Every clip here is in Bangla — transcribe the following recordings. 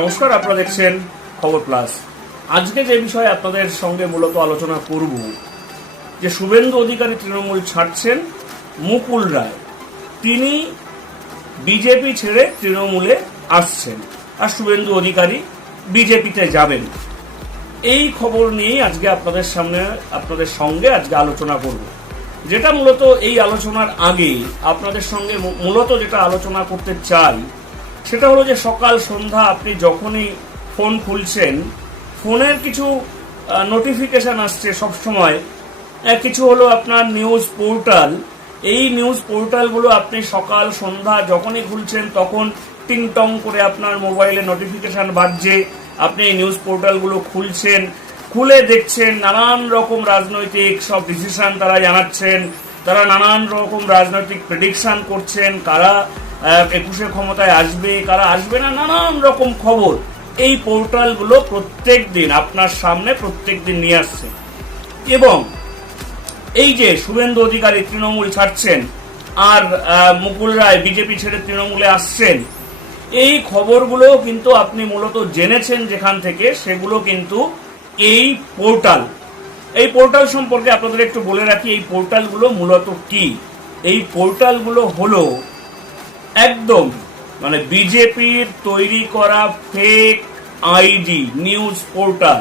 নমস্কার, আপনারা দেখছেন খবর প্লাস। আজকে যে বিষয়ে আপনাদের সঙ্গে মূলত আলোচনা করব, যে শুভেন্দু অধিকারী তৃণমূল ছাড়ছেন, মুকুল রায় তিনি বিজেপি ছেড়ে তৃণমূলে আসছেন, আর শুভেন্দু অধিকারী বিজেপিতে যাবেন। এই খবর নিয়েই আজকে আপনাদের সঙ্গে আজকে আলোচনা করব। যেটা মূলত এই আলোচনার আগে আপনাদের সঙ্গে মূলত যেটা আলোচনা করতে চাই সেটা হলো যে সকাল সন্ধ্যা আপনি যখনই ফোন খুলছেন, ফোনের কিছু নোটিফিকেশন আসছে সবসময়। কিছু হলো আপনার নিউজ পোর্টাল, এই নিউজ পোর্টালগুলো আপনি সকাল সন্ধ্যা যখনই খুলছেন তখন টিং টং করে আপনার মোবাইলে নোটিফিকেশন বাজছে। আপনি এই নিউজ পোর্টালগুলো খুলছেন, খুলে দেখছেন নানান রকম রাজনৈতিক সব ডিসিশন তারা জানাচ্ছেন, তারা নানান রকম রাজনৈতিক প্রেডিকশন করছেন, কারা 21শে ক্ষমতায় আসবে, কারা আসবে না, নানান রকম খবর এই পোর্টালগুলো প্রত্যেক দিন আপনার সামনে প্রত্যেক দিন নিয়ে আসছে। এবং এই যে শুভেন্দু অধিকারী তৃণমূল ছাড়ছেন আর মুকুল রায় বিজেপি ছেড়ে তৃণমূলে আসছেন, এই খবরগুলো কিন্তু আপনি মূলত জেনেছেন যেখান থেকে, সেগুলো কিন্তু এই পোর্টাল সম্পর্কে আপনাদের একটু বলে রাখি। এই পোর্টালগুলো মূলত কি? এই পোর্টালগুলো হলো একদম বিজেপির তৈরি করা ফেক আইডি নিউজ পোর্টাল।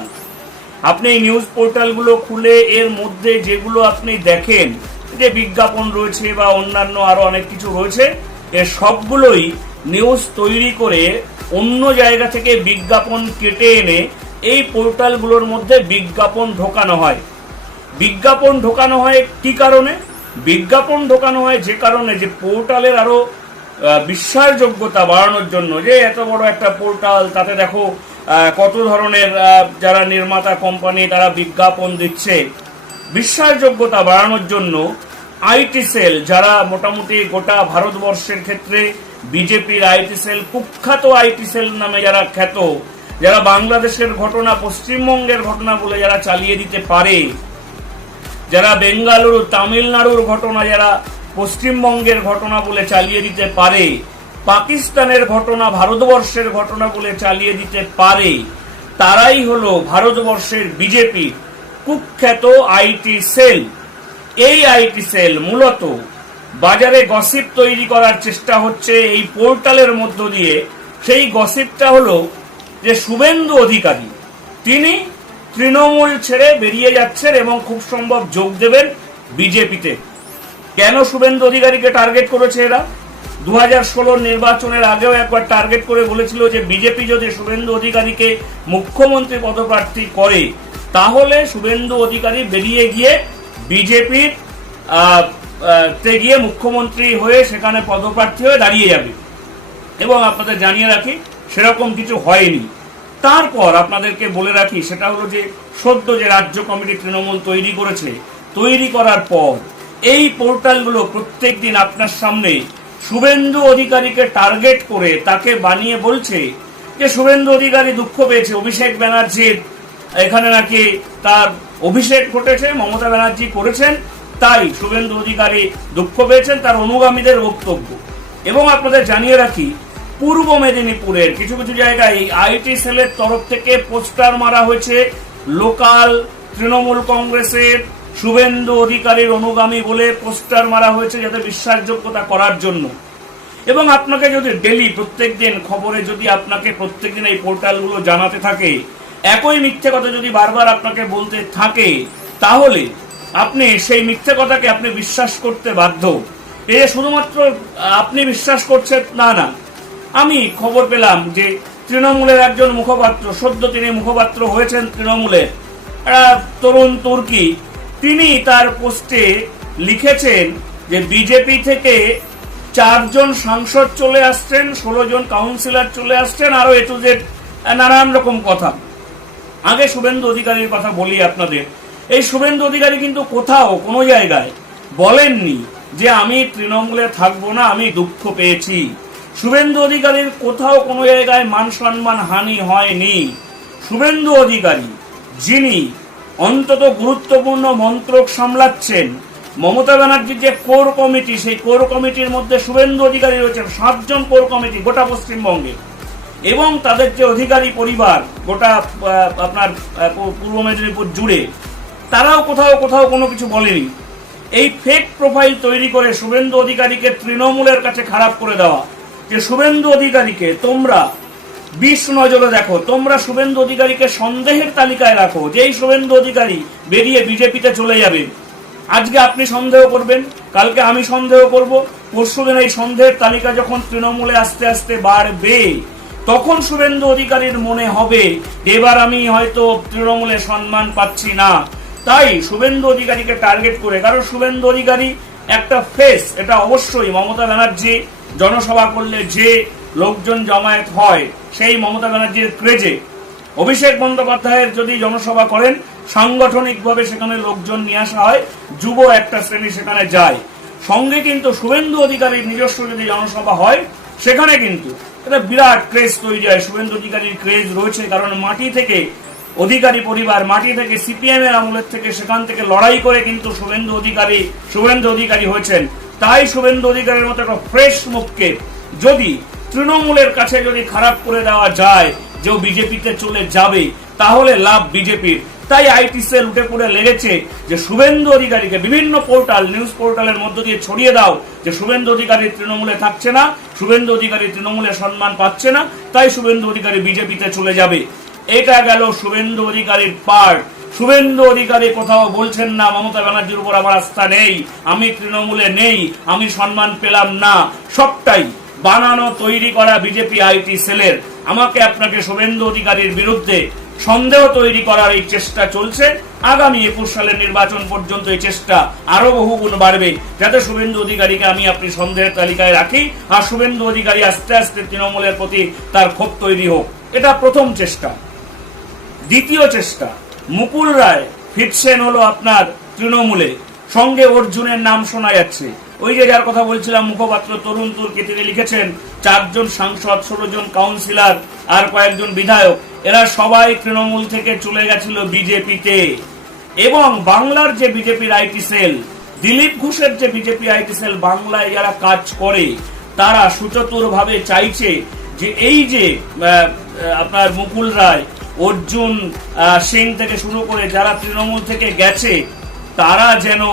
আপনি এই নিউজ পোর্টালগুলো খুলে এর মধ্যে যেগুলো আপনি দেখেন, যে বিজ্ঞাপন রয়েছে বা অন্যান্য আরো অনেক কিছু রয়েছে, এর সবগুলোই নিউজ তৈরি করে অন্য জায়গা থেকে বিজ্ঞাপন কেটে এনে এই পোর্টালগুলোর মধ্যে বিজ্ঞাপন ঢোকানো হয়। বিজ্ঞাপন ঢোকানো হয় কি কারণে? বিজ্ঞাপন ঢোকানো হয় যে কারণে, যে পোর্টালের আরো বিশ্বাসযোগ্যতা বাড়ানোর জন্য। যে এত বড় একটা পোর্টাল, তাতে দেখো কত ধরনের যারা নির্মাতা কোম্পানি তারা বিজ্ঞাপন দিচ্ছে। বিশ্বাসযোগ্যতা বাড়ানোর জন্য আইটি সেল, যারা মোটামুটি গোটা ভারতবর্ষের ক্ষেত্রে বিজেপির আইটি সেল, কুখ্যাত আইটি সেল নামে যারা খ্যাত, যারা বাংলাদেশের ঘটনা পশ্চিমবঙ্গের ঘটনা বলে যারা চালিয়ে দিতে পারে, যারা বেঙ্গালুরু তামিলনাড়ুর ঘটনা যারা পশ্চিমবঙ্গের ঘটনা বলে চালিয়ে দিতে পারে, পাকিস্তানের ঘটনা ভারতবর্ষের ঘটনা বলে চালিয়ে দিতে পারে, তারাই হলো ভারতবর্ষের বিজেপি কুখ্যাত আইটি সেল। এই আইটি সেল মূলত বাজারে গসিপ তৈরি করার চেষ্টা হচ্ছে এই পোর্টালের মধ্য দিয়ে। সেই গসিপটা হলো যে শুভেন্দু অধিকারী তিনি তৃণমূল ছেড়ে বেরিয়ে যাচ্ছেন এবং খুব সম্ভব যোগ দেবেন বিজেপিতে। কেন শুভেন্দু অধিকারীকে টার্গেট করেছে এরা? 2016 নির্বাচনের আগেও একবার টার্গেট করে বলেছিল যে বিজেপি যদি শুভেন্দু অধিকারীকে মুখ্যমন্ত্রী পদপ্রার্থী করে, তাহলে শুভেন্দু অধিকারী বেরিয়ে গিয়ে বিজেপির তে গিয়ে মুখ্যমন্ত্রী হয়ে সেখানে পদপ্রার্থী হয়ে দাঁড়িয়ে যাবে। এবং আপনাদের জানিয়ে রাখি, সেরকম কিছু হয়নি। তারপর আপনাদেরকে বলে রাখি, সেটা হলো যে সদ্য যে রাজ্য কমিটি তৃণমূল তৈরি করেছে, তৈরি করার পর এই পোর্টালগুলো প্রত্যেক দিন আপনার সামনে শুভেন্দু অধিকারীকে টার্গেট করে তাকে বানিয়ে বলছে যে শুভেন্দু অধিকারী দুঃখ পেয়েছে, অভিষেক ব্যানার্জির এখানে নাকি তার অভিষেক ঘটেছে, মমতা ব্যানার্জি করেছেন, তাই শুভেন্দু অধিকারী দুঃখ পেয়েছেন, তার অনুগামীদের বক্তব্য। এবং আপনাদের জানিয়ে রাখি, পূর্ব মেদিনীপুরের কিছু কিছু জায়গায় এই আইটি সেলের তরফ থেকে পোস্টার মারা হয়েছে লোকাল তৃণমূল কংগ্রেসের শুভেন্দু অধিকারীর অনুগামী বলে পোস্টার মারা হয়েছে, যাতে বিশ্বাসযোগ্যতা করার জন্য। এবং আপনাকে যদি ডেলি প্রত্যেকদিন খবরে যদি আপনাকে প্রত্যেকদিন এই পোর্টালগুলো জানাতে থাকে, একই মিথ্যে কথা যদি বারবার আপনাকে বলতে থাকে, তাহলে আপনি সেই মিথ্যে কথাকে আপনি বিশ্বাস করতে বাধ্য। এ শুধুমাত্র আপনি বিশ্বাস করছেন না, আমি খবর পেলাম যে তৃণমূলের একজন মুখপাত্র, সদ্য তিনি মুখপাত্র হয়েছেন তৃণমূলের, তরুণ তুর্কি, তিনি তার পোস্টে লিখেছেন যে বিজেপি থেকে 4 জন সাংসদ চলে আসছেন, 16 জন কাউন্সিলর চলে আসছেন, আরো এ টু জেড নানান রকম কথা। আগে শুভেন্দু অধিকারীর কথা বলি আপনাদের। এই শুভেন্দু অধিকারী কিন্তু কোথাও কোনো জায়গায় বলেননি যে আমি তৃণমূলে থাকবো না, আমি দুঃখ পেয়েছি। শুভেন্দু অধিকারীর কোথাও কোনো জায়গায় মান সম্মান হানি হয়নি। শুভেন্দু অধিকারী, যিনি অন্তত গুরুত্বপূর্ণ মন্ত্রক সামলাচ্ছেন, মমতা ব্যানার্জির যে কোর কমিটি, সেই কোর কমিটির মধ্যে শুভেন্দু অধিকারী রয়েছেন, 7 জন কোর কমিটি গোটা পশ্চিমবঙ্গে। এবং তাদের যে অধিকারী পরিবার গোটা আপনার পূর্ব মেদিনীপুর জুড়ে, তারাও কোথাও কোথাও কোনো কিছু বলেনি। এই ফেক প্রোফাইল তৈরি করে শুভেন্দু অধিকারীকে তৃণমূলের কাছে খারাপ করে দেওয়া, যে শুভেন্দু অধিকারীকে তোমরা 20 নজরে দেখো, তোমরা শুভেন্দু অধিকারীকে সন্দেহের তালিকায় রাখো, যেই শুভেন্দু অধিকারী বেরিয়ে বিজেপিতে চলে যাবে, আজকে আপনি সন্দেহ করবেন, কালকে আমি সন্দেহ করব, পরশুদিন এই সন্দেহের তালিকা যখন তৃণমূলে আস্তে আস্তে বাড়বে, তখন শুভেন্দু অধিকারীর মনে হবে এবার আমি হয়তো তৃণমূলে সম্মান পাচ্ছি না। তাই শুভেন্দু অধিকারীকে টার্গেট করে, কারণ শুভেন্দু অধিকারী একটা ফেস, এটা অবশ্যই মমতা ব্যানার্জি জনসভা করলে যে লোকজন জমায়েত হয় সেই মমতা ব্যানার্জির ক্রেজে অভিষেক বন্দ্যোপাধ্যায়ের যদি জনসভা করেন, সাংগঠনিকভাবে সেখানে লোকজন নিয়ে আসা হয়, যুব একটা শ্রেণী সেখানে যায়, সঙ্গে কিন্তু শুভেন্দু অধিকারীর নিজস্ব যদি জনসভা হয় সেখানে কিন্তু এটা বিরাট ক্রেজ তৈরি হয়। শুভেন্দু অধিকারীর ক্রেজ রয়েছে, কারণ মাটি থেকে অধিকারী পরিবার, মাটি থেকে সিপিএম এর আমলের থেকে সেখান থেকে লড়াই করে কিন্তু শুভেন্দু অধিকারী হয়েছেন। তাই শুভেন্দু অধিকারীর মতো একটা ফ্রেশ মুখকে যদি তৃণমূলের কাছে যদি খারাপ করে দেওয়া যায় যে ও বিজেপিতে চলে যাবে, তাহলে লাভ বিজেপির। তাই আইটি সেল উঠে পড়ে লেগেছে যে শুভেন্দু অধিকারীকে বিভিন্ন পোর্টাল, নিউজ পোর্টালের মধ্য দিয়ে ছড়িয়ে দাও যে শুভেন্দু অধিকারী তৃণমূলে থাকছে না, শুভেন্দু অধিকারী তৃণমূলে সম্মান পাচ্ছে না, তাই শুভেন্দু অধিকারী বিজেপিতে চলে যাবে। এটা গেল শুভেন্দু অধিকারীর পার্ট। শুভেন্দু অধিকারী কোথাও বলছেন না মমতা ব্যানার্জির উপর আমার আস্থা নেই, আমি তৃণমূলে নেই, আমি সম্মান পেলাম না, সবটাই বানানো তৈরি করা বিজেপি আইটি সেলের। আমাকে আপনাকে শুভেন্দু অধিকারীর বিরুদ্ধে সন্দেহ তৈরি করার এই চেষ্টা চলছে। আগামী 21 সালের নির্বাচন পর্যন্ত এই চেষ্টা আরো বহুগুণ বাড়বে, যাতে শুভেন্দু অধিকারীকে আমি আপনি সন্দেহের তালিকায় রাখি, আর শুভেন্দু অধিকারী আস্তে আস্তে তৃণমূলের প্রতি তার ক্ষোভ তৈরি হোক। এটা প্রথম চেষ্টা। দ্বিতীয় চেষ্টা, মুকুল রায় ফিরছেন হলো আপনার তৃণমূলে, সঙ্গে অর্জুনের নাম শোনা যাচ্ছে। ওই যে যার কথা বলছিলাম মুখপাত্র তরুণ তুর্কি, তিনি লিখেছেন 4 জন সাংসদ, 16 জন কাউন্সিলর আর কয়েকজন বিধায়ক, এরা সবাই তৃণমূল থেকে চলে গেছিল বিজেপিতে। এবং বাংলার যে বিজেপির আইটি সেল, দিলীপ ঘোষের যে বিজেপি আইটি সেল বাংলায় যারা কাজ করে, তারা সুচতুর ভাবে চাইছে যে এই যে আপনার মুকুল রায়, অর্জুন সিং থেকে শুরু করে যারা তৃণমূল থেকে গেছে, তারা যেন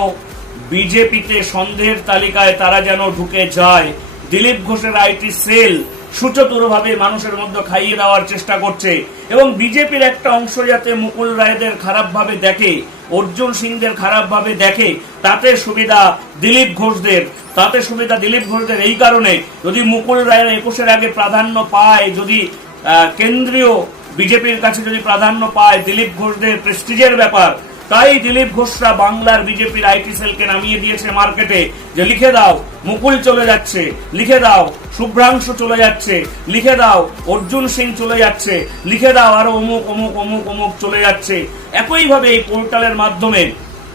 বিজেপিতে সন্দেহের তালিকায় তারা যেন ঢুকে যায়। দিলীপ ঘোষের আইটি সেল সুচতুরভাবে মানুষের মধ্যে খাইয়ে দেওয়ার চেষ্টা করছে, এবং বিজেপির একটা অংশ যাতে মুকুল রায়দের খারাপভাবে দেখে, অর্জুন সিংদের খারাপভাবে দেখে, তাতে সুবিধা দিলীপ ঘোষদের। এই কারণে যদি মুকুল রায়ের 21-এর আগে প্রাধান্য পায়, যদি কেন্দ্রীয় বিজেপির কাছে যদি প্রাধান্য পায় দিলীপ ঘোষদের প্রেস্টিজের ব্যাপার, তাই দিলীপ ঘোষরা বাংলার বিজেপির আইটি সেলকে নামিয়ে দিয়েছে মার্কেটে, যে লিখে দাও মুকুল চলে যাচ্ছে, লিখে দাও শুভ্রাংশু চলে যাচ্ছে, লিখে দাও অর্জুন সিং চলে যাচ্ছে, লিখে দাও আরো অমুক অমুক অমুক অমুক চলে যাচ্ছে। একইভাবে এই পোর্টালের মাধ্যমে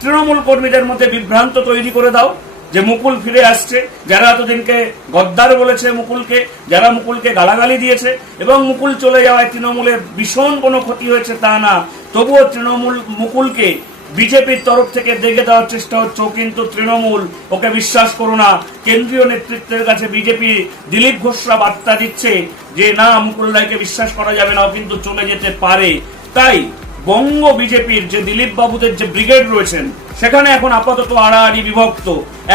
তৃণমূল কর্মীদের মধ্যে বিভ্রান্ত তৈরি করে দাও যে মুকুল ফিরে আসছে। যারা এতদিনকে গদ্দার বলেছে মুকুলকে, যারা মুকুলকে গালাগালি দিয়েছে, এবং মুকুল চলে যাওয়ায় তৃণমূলের ভীষণ কোনো ক্ষতি হয়েছে তা না, তবুও তৃণমূল মুকুলকে বিজেপির তরফ থেকে দেখে দেওয়ার চেষ্টা হচ্ছে, কিন্তু তৃণমূল ওকে বিশ্বাস করো না। কেন্দ্রীয় নেতৃত্বের কাছে বিজেপি দিলীপ ঘোষরা বার্তা দিচ্ছে যে না, মুকুল রায়কে বিশ্বাস করা যাবে না, ও কিন্তু চলে যেতে পারে। তাই বঙ্গ বিজেপির যে দিলীপ বাবুদের যে ব্রিগেড রয়েছেন, সেখানে এখন আপাতত আড়াআড়ি বিভক্ত।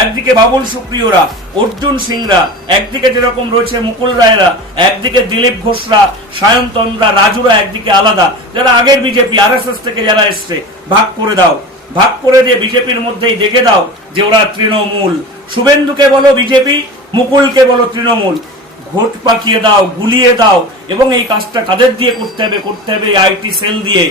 একদিকে বাবুল সুপ্রিয়রা, অর্জুন সিংরা, একদিকে যেরকম রয়েছে মুকুল রায়রা, একদিকে দিলীপ ঘোষরা, সায়ন্তনরা, রাজুরা একদিকে আলাদা। যারা আগের বিজেপি আরএসএস থেকে যারা এসছে, ভাগ করে দাও, ভাগ করে দিয়ে বিজেপির মধ্যেই দেখে দাও যে ওরা তৃণমূল। শুভেন্দুকে বলো বিজেপি, মুকুলকে বলো তৃণমূল। ভোট পাকিয়ে দাও, গুলিয়ে দাও, এবং এই কাজটা কাদের দিয়ে করতে হবে আইটি সেল দিয়ে।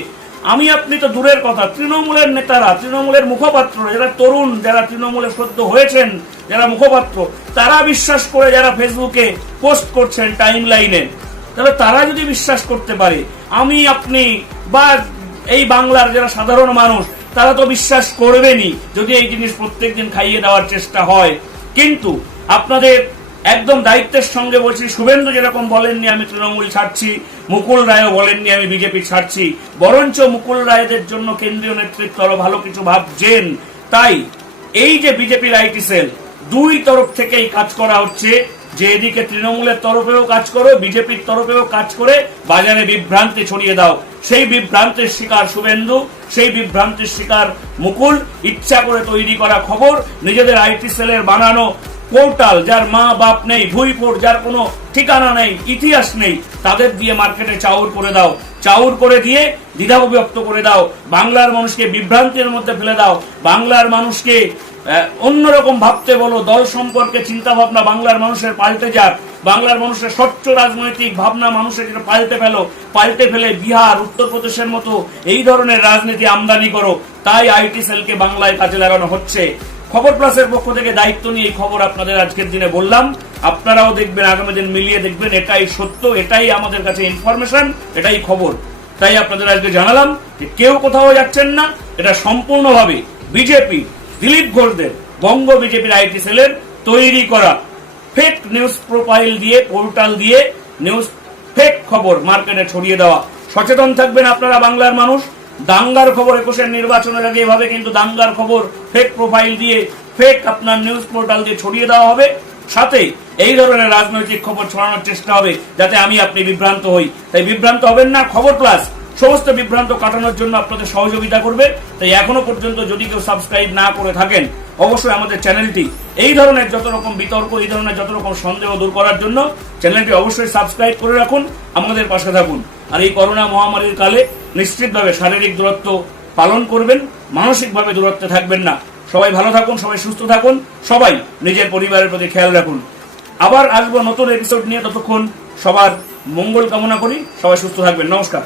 আমি আপনি তো দূরের কথা, তৃণমূলের নেতারা, তৃণমূলের মুখপাত্র, যারা তরুণ, যারা তৃণমূলে সদ্য হয়েছেন, যারা মুখপাত্র, তারা বিশ্বাস করে যারা ফেসবুকে পোস্ট করছেন টাইম লাইনে, তাহলে তারা যদি বিশ্বাস করতে পারে, আমি আপনি বা এই বাংলার যারা সাধারণ মানুষ, তারা তো বিশ্বাস করবেনই যদি এই জিনিস প্রত্যেকদিন খাইয়ে দেওয়ার চেষ্টা হয়। কিন্তু আপনাদের একদম দায়িত্বের সঙ্গে বলছি, শুভেন্দু যেরকম বলেননি আমি তৃণমূল ছাড়ছি, মুকুল রায়ও বলেননি আমি বিজেপি ছাড়ছি, বরঞ্চ মুকুল রায়দের জন্য কেন্দ্রীয় নেতৃত্ব আরো ভালো কিছু ভাবছেন। তাই এই যে বিজেপির আইটি সেল, দুই তরফ থেকেই কাজ করা হচ্ছে যে এদিকে তৃণমূলের তরফেও কাজ করো, বিজেপির তরফেও কাজ করে বাজারে বিভ্রান্তি ছড়িয়ে দাও। সেই বিভ্রান্তির শিকার শুভেন্দু, সেই বিভ্রান্তির শিকার মুকুল। ইচ্ছা করে তৈরি করা খবর, নিজেদের আইটি সেলের বানানো পোর্টাল, যার মা বাপ নেই, ভুইপুর, যার কোনো ঠিকানা নেই, ইতিহাস নেই, তাদের দিয়ে মার্কেটে চাউর করে দাও। চাউর করে দিয়ে দ্বিধাবিভক্ত করে দাও, বাংলার মানুষকে বিভ্রান্তির মধ্যে ফেলে দাও, বাংলার মানুষকে অন্যরকম ভাবতে বলো। দল সম্পর্কে চিন্তা ভাবনা বাংলার মানুষের পাল্টে যাক, বাংলার মানুষের স্বচ্ছ রাজনৈতিক ভাবনা মানুষের পাল্টে ফেলে বিহার, উত্তরপ্রদেশের মতো এই ধরনের রাজনীতি আমদানি করো। তাই আইটি সেলকে বাংলায় কাজে লাগানো হচ্ছে। খবর প্লাসের পক্ষ থেকে দায়িত্ব নিয়ে এই খবর আপনাদের আজকের দিনে বললাম। আপনারাও দেখবেন, আগামী দিন মিলিয়ে দেখবেন, এটাই সত্য, এটাই আমাদের কাছে ইনফরমেশন, এটাই খবর। তাই আপনাদের আজকে জানালাম যে কেউ কোথাও যাচ্ছেন না, এটা সম্পূর্ণভাবে বিজেপি, দিলীপ ঘোষদের বঙ্গ বিজেপির আইটি সেলের তৈরি করা ফেক নিউজ প্রোফাইল দিয়ে, পোর্টাল দিয়ে নিউজ ফেক খবর মার্কেটে ছড়িয়ে দেওয়া। সচেতন থাকবেন আপনারা বাংলার মানুষ। দাঙ্গার খবর, 21-এর নির্বাচনের আগে এভাবে কিন্তু দাঙ্গার খবর ফেক প্রোফাইল দিয়ে, ফেক আপনার নিউজ পোর্টাল দিয়ে ছড়িয়ে দেওয়া হবে। সাথে এই ধরনের রাজনৈতিক খবর ছড়ানোর চেষ্টা হবে যাতে আপনি বিভ্রান্ত হই। তাই বিভ্রান্ত হবেন না। খবর প্লাস সমস্ত বিভ্রান্ত কাটানোর জন্য আপনাদের সহযোগিতা করবে। তাই এখনো পর্যন্ত যদি কেউ সাবস্ক্রাইব না করে থাকেন, অবশ্যই আমাদের চ্যানেলটি এই ধরনের যত রকম বিতর্ক, এই ধরনের যত রকম সন্দেহ দূর করার জন্য চ্যানেলটি অবশ্যই সাবস্ক্রাইব করে রাখুন, আমাদের পাশে থাকুন। আর এই করোনা মহামারীর কালে নিশ্চিতভাবে শারীরিক দূরত্ব পালন করবেন, মানসিকভাবে দূরত্বে থাকবেন না। সবাই ভালো থাকুন, সবাই সুস্থ থাকুন, সবাই নিজের পরিবারের প্রতি খেয়াল রাখুন। আবার আসবো নতুন এপিসোড নিয়ে, ততক্ষণ সবার মঙ্গল কামনা করি। সবাই সুস্থ থাকবেন। নমস্কার।